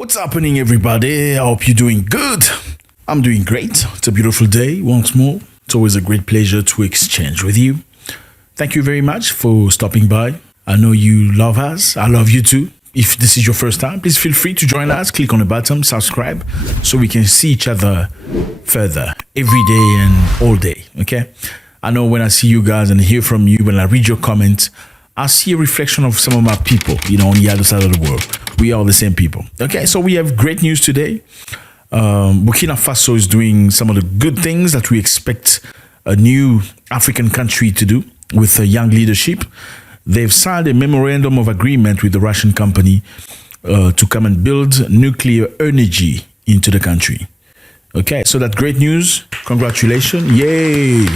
What's happening, everybody? I hope you're doing good. I'm doing great. It's a beautiful day once more. It's always a great pleasure to exchange with you. Thank you very much for stopping by. I know you love us. I love you too. If this is your first time, please feel free to join us. Click on the button, subscribe, so we can see each other further every day and all day, okay? I know when I see you guys and hear from you, when I read your comments, I see a reflection of some of my people, on the other side of the world. We are the same people. Okay, so we have great news today. Burkina Faso is doing some of the good things that we expect a new African country to do with a young leadership. They've signed a memorandum of agreement with the Russian company to come and build nuclear energy into the country. Okay, so that's great news. Congratulations. Yay.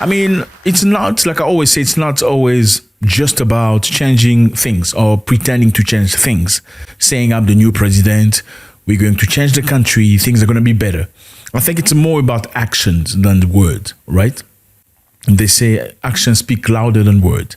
I mean, it's not, like I always say, it's not always just about changing things or pretending to change things, saying I'm the new president, we're going to change the country, things are going to be better. I think it's more about actions than the word, right? They say actions speak louder than word.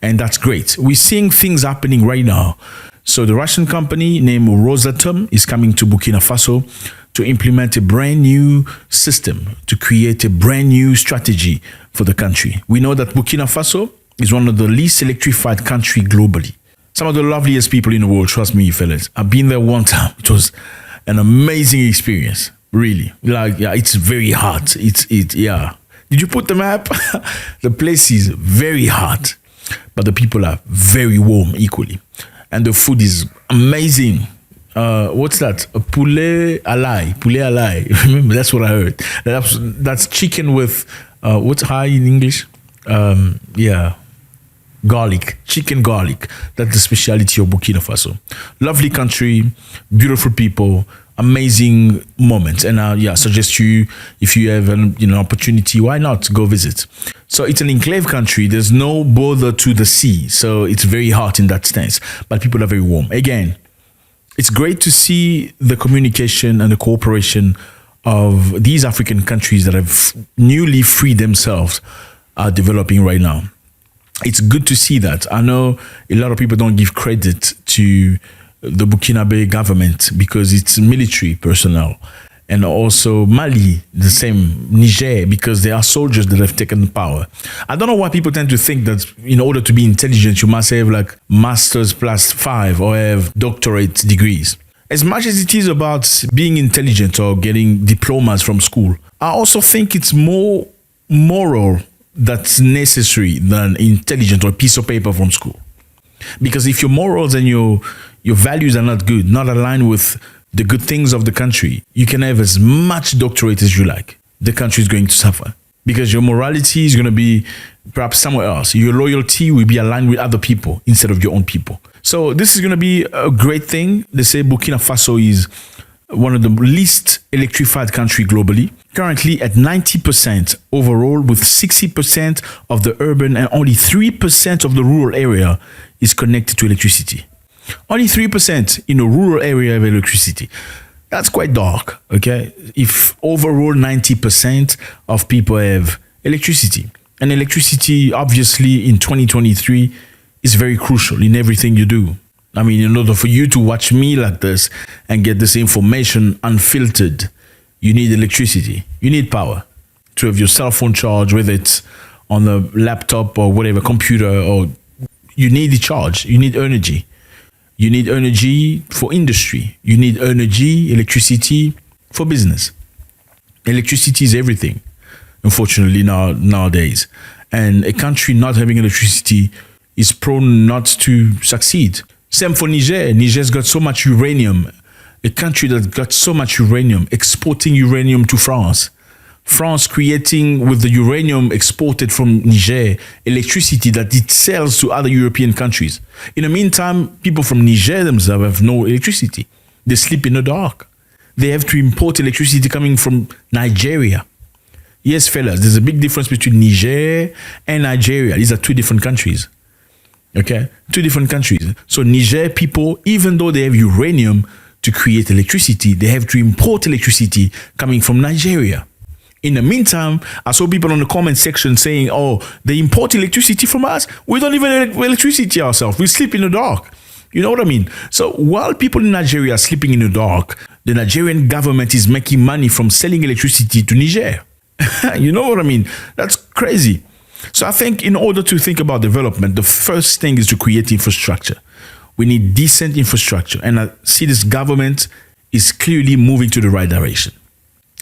And that's great. We're seeing things happening right now. So the Russian company named Rosatom is coming to Burkina Faso to implement a brand new system, to create a brand new strategy for the country. We know that Burkina Faso is one of the least electrified countries globally. Some of the loveliest people in the world, trust me, fellas. I've been there one time. It was an amazing experience, really. It's very hot. Yeah. Did you put the map? The place is very hot, but the people are very warm equally. And the food is amazing. What's that? A poulet alai. Poulet alai. Remember, that's what I heard. That's chicken with, what's high in English? Garlic, chicken garlic. That's the specialty of Burkina Faso. Lovely country, beautiful people, amazing moments. And I suggest you, if you have an opportunity, why not go visit? So it's an enclave country. There's no border to the sea, so it's very hot in that sense. But people are very warm. Again, it's great to see the communication and the cooperation of these African countries that have newly freed themselves are developing right now. It's good to see that. I know a lot of people don't give credit to the Burkinabe government because it's military personnel. And also Mali, the same, Niger, because they are soldiers that have taken power. I don't know why people tend to think that in order to be intelligent, you must have like masters +5 or have doctorate degrees. As much as it is about being intelligent or getting diplomas from school, I also think it's more moral that's necessary than intelligent or a piece of paper from school. Because if your morals and your values are not good, not aligned with the good things of the country, you can have as much doctorate as you like. The country is going to suffer because your morality is going to be perhaps somewhere else. Your loyalty will be aligned with other people instead of your own people. So this is going to be a great thing. They say Burkina Faso is one of the least electrified country globally, currently at 90% overall, with 60% of the urban and only 3% of the rural area is connected to electricity. Only 3% in a rural area of electricity. That's quite dark, okay? If overall 90% of people have electricity. And electricity, obviously, in 2023 is very crucial in everything you do. I mean, in order for you to watch me like this and get this information unfiltered, you need electricity. You need power to have your cell phone charged, whether it's on a laptop or whatever, computer, or you need the charge. You need energy. You need energy for industry. You need energy, electricity for business. Electricity is everything, unfortunately, nowadays. And a country not having electricity is prone not to succeed. Same for Niger. Niger's got so much uranium. A country that's got so much uranium, exporting uranium to France. France creating, with the uranium exported from Niger, electricity that it sells to other European countries. In the meantime, people from Niger themselves have no electricity. They sleep in the dark. They have to import electricity coming from Nigeria. Yes, fellas, there's a big difference between Niger and Nigeria. These are two different countries. Okay, two different countries. So Niger people, even though they have uranium to create electricity, they have to import electricity coming from Nigeria. In the meantime, I saw people on the comment section saying, oh, they import electricity from us. We don't even have electricity ourselves. We sleep in the dark. You know what I mean? So while people in Nigeria are sleeping in the dark, the Nigerian government is making money from selling electricity to Niger. You know what I mean? That's crazy. So I think in order to think about development, the first thing is to create infrastructure. We need decent infrastructure. And I see this government is clearly moving to the right direction.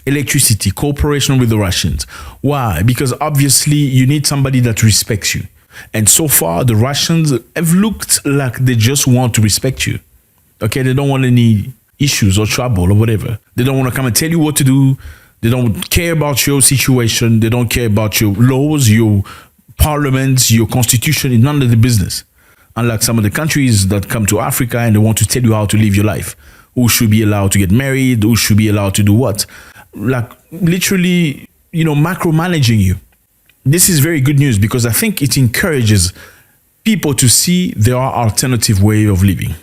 Electricity, cooperation with the Russians. Why? Because obviously you need somebody that respects you. And so far, the Russians have looked like they just want to respect you. Okay, they don't want any issues or trouble or whatever. They don't want to come and tell you what to do. They don't care about your situation. They don't care about your laws, your parliaments, your constitution. None of the business. Unlike some of the countries that come to Africa and they want to tell you how to live your life. Who should be allowed to get married? Who should be allowed to do what? Like literally, micromanaging you. This is very good news because I think it encourages people to see there are alternative way of living.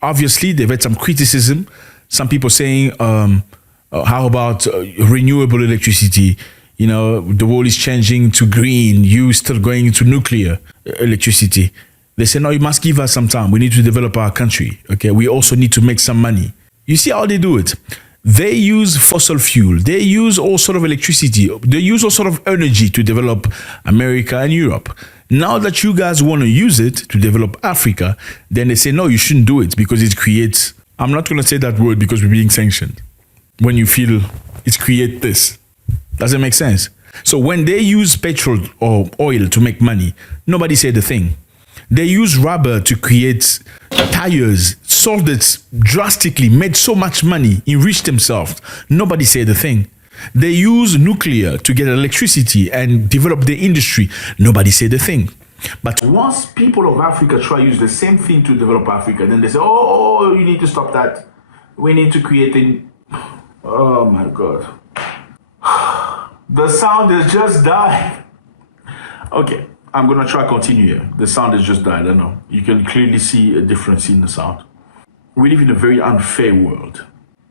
Obviously, they've had some criticism. Some people saying, how about renewable electricity? The world is changing to green. You still going to nuclear electricity. They say, no, you must give us some time. We need to develop our country. Okay, we also need to make some money. You see how they do it? They use fossil fuel. They use all sort of electricity. They use all sort of energy to develop America and Europe. Now that you guys want to use it to develop Africa, then they say, no, you shouldn't do it because it creates, I'm not going to say that word because we're being sanctioned. When you feel it creates this. Does it make sense? So when they use petrol or oil to make money, nobody said a thing. They use rubber to create tires, sold it drastically, made so much money, enriched themselves. Nobody said a thing. They use nuclear to get electricity and develop the industry. Nobody said a thing. But once people of Africa try to use the same thing to develop Africa, then they say, oh, you need to stop that. We need to create Oh my God. The sound has just died. Okay. I'm going to try to continue here. The sound has just died. I know. You can clearly see a difference in the sound. We live in a very unfair world.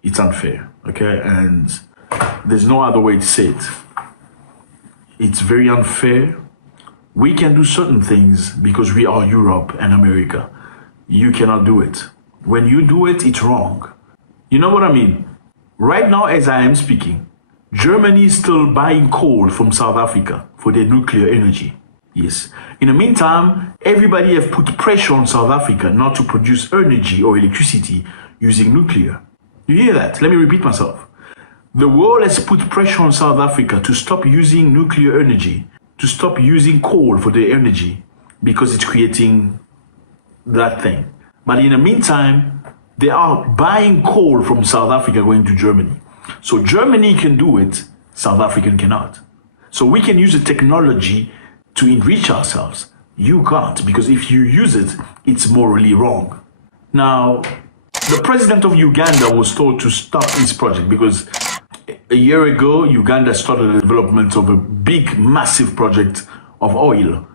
It's unfair, okay? And there's no other way to say it. It's very unfair. We can do certain things because we are Europe and America. You cannot do it. When you do it, it's wrong. You know what I mean? Right now, as I am speaking, Germany is still buying coal from South Africa for their nuclear energy. Yes. In the meantime, everybody have put pressure on South Africa not to produce energy or electricity using nuclear. You hear that? Let me repeat myself. The world has put pressure on South Africa to stop using nuclear energy, to stop using coal for their energy, because it's creating that thing. But in the meantime, they are buying coal from South Africa going to Germany. So Germany can do it, South Africa cannot. So we can use the technology to enrich ourselves. You can't, because if you use it, it's morally wrong. Now, the president of Uganda was told to stop this project because a year ago, Uganda started the development of a big, massive project of oil.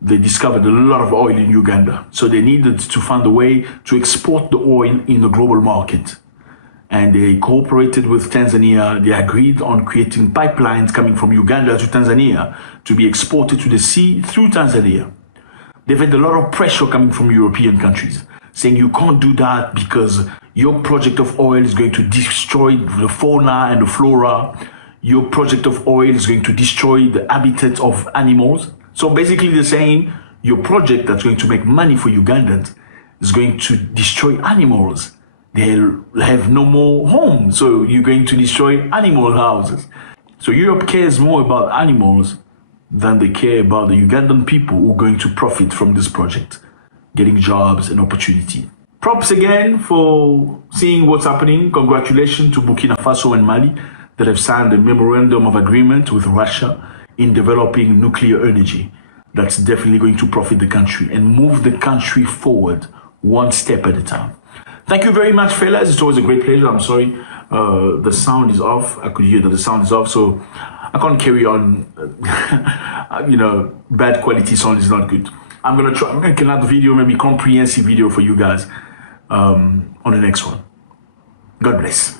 They discovered a lot of oil in Uganda. So they needed to find a way to export the oil in the global market. And they cooperated with Tanzania. They agreed on creating pipelines coming from Uganda to Tanzania to be exported to the sea through Tanzania. They've had a lot of pressure coming from European countries saying you can't do that because your project of oil is going to destroy the fauna and the flora. Your project of oil is going to destroy the habitat of animals. So basically they're saying your project that's going to make money for Ugandans is going to destroy animals. They'll have no more homes, so you're going to destroy animal houses. So Europe cares more about animals than they care about the Ugandan people who are going to profit from this project, getting jobs and opportunity. Props again for seeing what's happening. Congratulations to Burkina Faso and Mali that have signed a memorandum of agreement with Russia in developing nuclear energy. That's definitely going to profit the country and move the country forward one step at a time. Thank you very much, fellas. It's always a great pleasure. I'm sorry, the sound is off. I could hear that the sound is off, so I can't carry on. Bad quality sound is not good. I'm gonna try make another video, maybe comprehensive video for you guys on the next one. God bless.